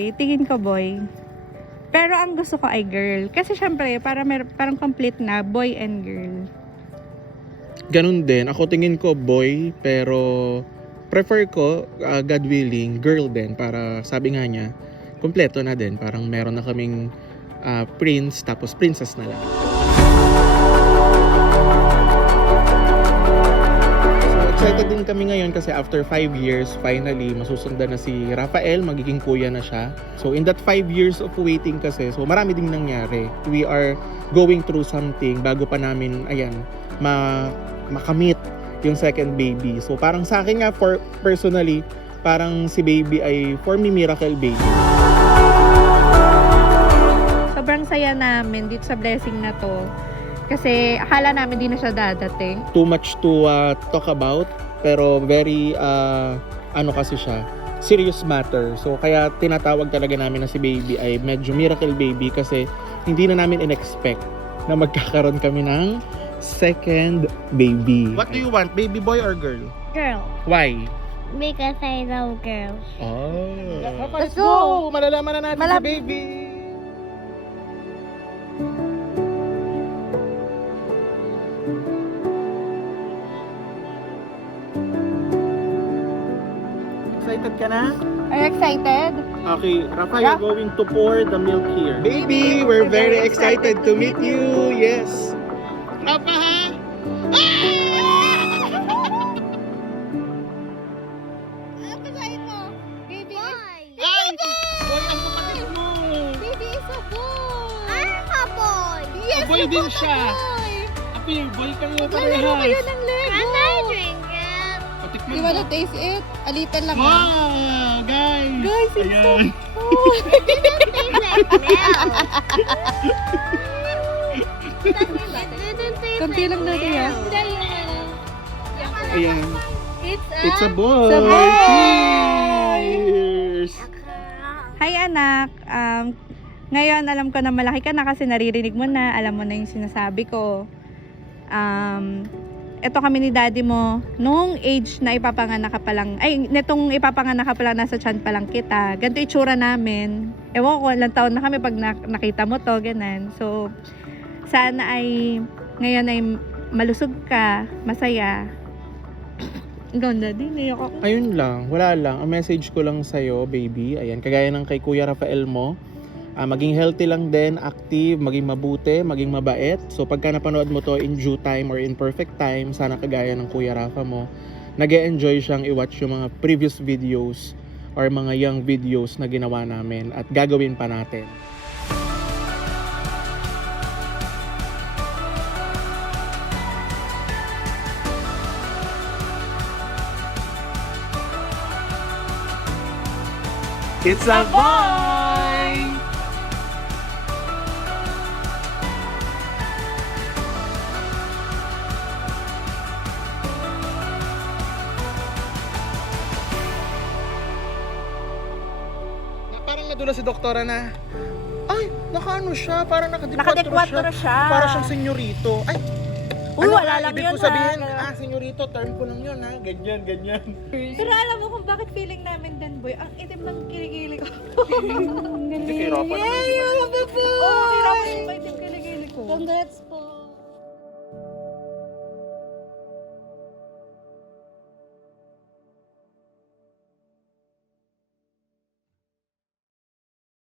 boy. Tingin ko boy. Pero ang gusto ko ay girl. Kasi syempre, parang complete na boy and girl. Ganun din. Ako tingin ko boy, pero prefer ko, God willing, girl din. Para sabi nga niya, kompleto na din. Parang meron na kaming prince, tapos princess na lang. So excited din kami ngayon kasi after 5 years, finally, masusundan na si Rafael, magiging kuya na siya. So in that 5 years of waiting kasi, so marami ding nangyari. We are going through something bago pa namin, ayan, makamit yung second baby. So parang sa akin nga, personally, parang si baby ay for me miracle baby. Sobrang saya namin dito sa blessing na to. Kasi akala namin di na siya dadating. Too much to talk about, pero very, kasi siya, serious matter. So kaya tinatawag talaga namin na si baby ay medyo miracle baby kasi hindi na namin in-expect na magkakaroon kami ng second baby. What do you want? Baby boy or girl? Girl. Why? Because I love girls. Oh. Let's go! Malalaman na natin si baby! Excited ka na? Are you excited? Okay, Rafa, you're going to pour the milk here. Baby, we're very excited to meet you. Yes. Rafa, ha? Basahin mo. Baby. Boy. Ay! Boy, ang kapatid mo. Baby is a boy. I'm a boy. Yes, Boy din siya. Api, boy kayo parehas. ng Lego. Can I drink it? Patikman You wanna taste it? Alitan lang. Wow, guys. Guys, it's ayan. It didn't taste like milk. It didn't taste Konti lang natin yan. Ayan. It's It's a boy. It's a boy. Cheers. Hi anak. Ngayon alam ko na malaki ka na kasi naririnig mo na, alam mo na yung sinasabi ko. Ito kami ni daddy mo, nung age na ipapanganak ka pa lang, netong ipapanganak ka pa lang, nasa tiyan pa lang kita. Ganito itsura namin. Ewan ko, ilang taon na kami pag nakita mo to, ganun. So, sana ay, ngayon ay malusog ka, masaya. Ganda din, naiyak ako. Ayun lang, wala lang. Ang message ko lang sa'yo, baby, ayan, kagaya ng kay Kuya Rafael mo, maging healthy lang din, active, maging mabuti, maging mabait. So pagka napanood mo to in due time or in perfect time, sana kagaya ng Kuya Rafa mo, nag-e-enjoy siyang i-watch yung mga previous videos or mga young videos na ginawa namin at gagawin pa natin. It's a boy! Parang nadula si doktora na, ay, nakaano siya, parang nakadekwattro siya. Para siyang senyorito. Ay, wala lang ibig yun, ko sabihin, ha? senyorito, term ko lang yun, ha? Ganyan, ganyan. Pero alam mo kung bakit feeling namin din, boy, ang itim ng kilikili ko. Hindi kay Rafa naman. Yay, mga baboy! Oo, kay Rafa yung maitim kilikili ko. Congrats